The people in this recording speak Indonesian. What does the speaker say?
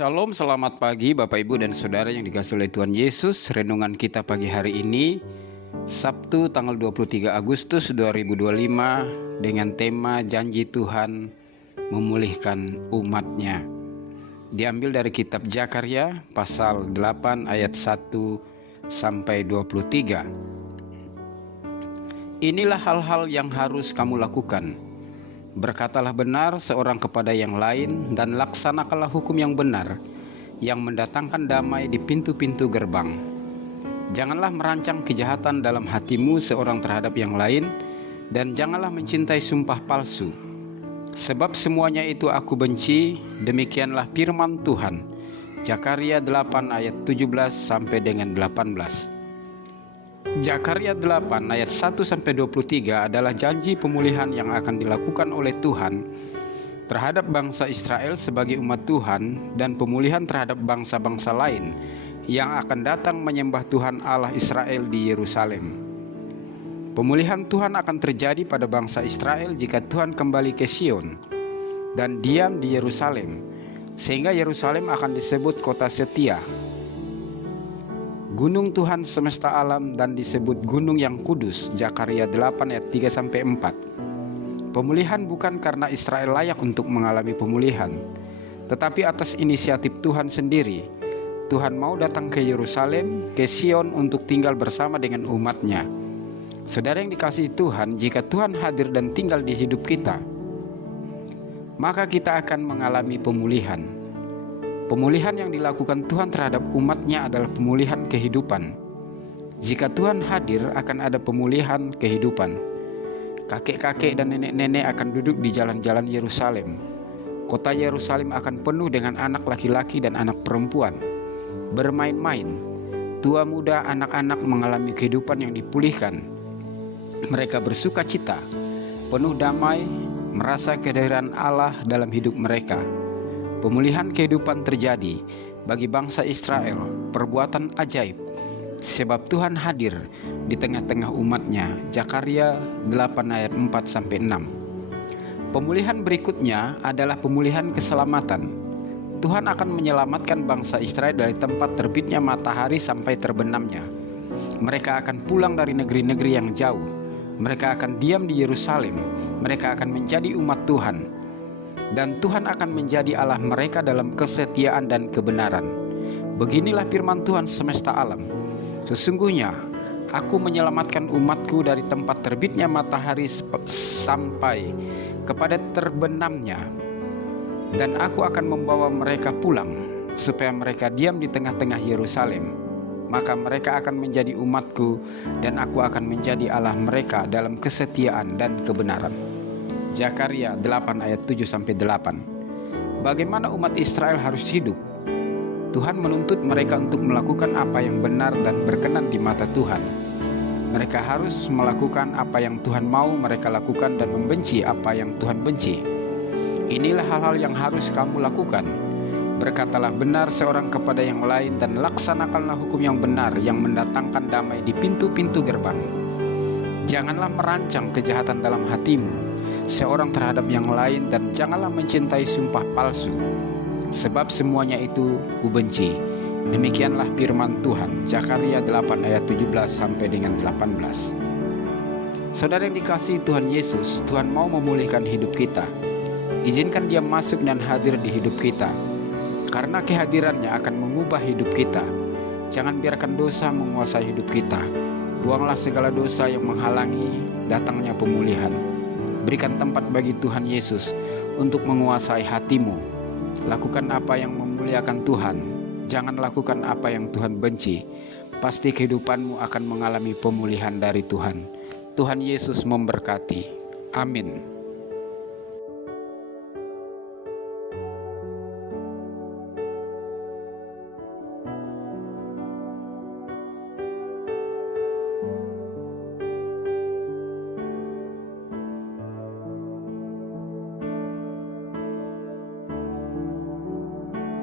Shalom, selamat pagi Bapak Ibu dan Saudara yang dikasihi oleh Tuhan Yesus. Renungan kita pagi hari ini Sabtu tanggal 23 Agustus 2025 dengan tema Janji Tuhan Memulihkan Umatnya. Diambil dari kitab Zakaria pasal 8 ayat 1 sampai 23. Inilah hal-hal yang harus kamu lakukan. Berkatalah benar seorang kepada yang lain, dan laksanakanlah hukum yang benar, yang mendatangkan damai di pintu-pintu gerbang. Janganlah merancang kejahatan dalam hatimu seorang terhadap yang lain, dan janganlah mencintai sumpah palsu. Sebab semuanya itu aku benci, demikianlah firman Tuhan. Zakaria 8 ayat 17 sampai dengan 18. Zakaria 8 ayat 1-23 adalah janji pemulihan yang akan dilakukan oleh Tuhan terhadap bangsa Israel sebagai umat Tuhan, dan pemulihan terhadap bangsa-bangsa lain yang akan datang menyembah Tuhan Allah Israel di Yerusalem. Pemulihan Tuhan akan terjadi pada bangsa Israel jika Tuhan kembali ke Sion dan diam di Yerusalem, sehingga Yerusalem akan disebut kota setia, Gunung Tuhan semesta alam, dan disebut gunung yang kudus. Zakaria 8 ayat 3-4. Pemulihan bukan karena Israel layak untuk mengalami pemulihan, tetapi atas inisiatif Tuhan sendiri. Tuhan mau datang ke Yerusalem, ke Sion, untuk tinggal bersama dengan umatnya. Saudara yang dikasihi Tuhan, jika Tuhan hadir dan tinggal di hidup kita, maka kita akan mengalami pemulihan. Pemulihan yang dilakukan Tuhan terhadap umatnya adalah pemulihan kehidupan. Jika Tuhan hadir, akan ada pemulihan kehidupan. Kakek-kakek dan nenek-nenek akan duduk di jalan-jalan Yerusalem. Kota Yerusalem akan penuh dengan anak laki-laki dan anak perempuan bermain-main. Tua muda, anak-anak mengalami kehidupan yang dipulihkan. Mereka bersuka cita, penuh damai, merasa kehadiran Allah dalam hidup mereka. Pemulihan kehidupan terjadi bagi bangsa Israel, perbuatan ajaib, sebab Tuhan hadir di tengah-tengah umatnya. Zakaria 8 ayat 4-6. Pemulihan berikutnya adalah pemulihan keselamatan. Tuhan akan menyelamatkan bangsa Israel dari tempat terbitnya matahari sampai terbenamnya. Mereka akan pulang dari negeri-negeri yang jauh. Mereka akan diam di Yerusalem. Mereka akan menjadi umat Tuhan, dan Tuhan akan menjadi Allah mereka dalam kesetiaan dan kebenaran. Beginilah firman Tuhan semesta alam. Sesungguhnya aku menyelamatkan umatku dari tempat terbitnya matahari sampai kepada terbenamnya, dan aku akan membawa mereka pulang supaya mereka diam di tengah-tengah Yerusalem. Maka mereka akan menjadi umatku, dan aku akan menjadi Allah mereka dalam kesetiaan dan kebenaran. Zakaria 8 ayat 7-8. Bagaimana umat Israel harus hidup? Tuhan menuntut mereka untuk melakukan apa yang benar dan berkenan di mata Tuhan. Mereka harus melakukan apa yang Tuhan mau mereka lakukan dan membenci apa yang Tuhan benci. Inilah hal-hal yang harus kamu lakukan. Berkatalah benar seorang kepada yang lain, dan laksanakanlah hukum yang benar, yang mendatangkan damai di pintu-pintu gerbang. Janganlah merancang kejahatan dalam hatimu seorang terhadap yang lain, dan janganlah mencintai sumpah palsu. Sebab semuanya itu kubenci. Demikianlah firman Tuhan. Zakaria 8 ayat 17-18. Saudara yang dikasihi Tuhan Yesus, Tuhan mau memulihkan hidup kita. Izinkan Dia masuk dan hadir di hidup kita, karena kehadirannya akan mengubah hidup kita. Jangan biarkan dosa menguasai hidup kita. Buanglah segala dosa yang menghalangi datangnya pemulihan. Berikan tempat bagi Tuhan Yesus untuk menguasai hatimu. Lakukan apa yang memuliakan Tuhan. Jangan lakukan apa yang Tuhan benci. Pasti kehidupanmu akan mengalami pemulihan dari Tuhan. Tuhan Yesus memberkati. Amin.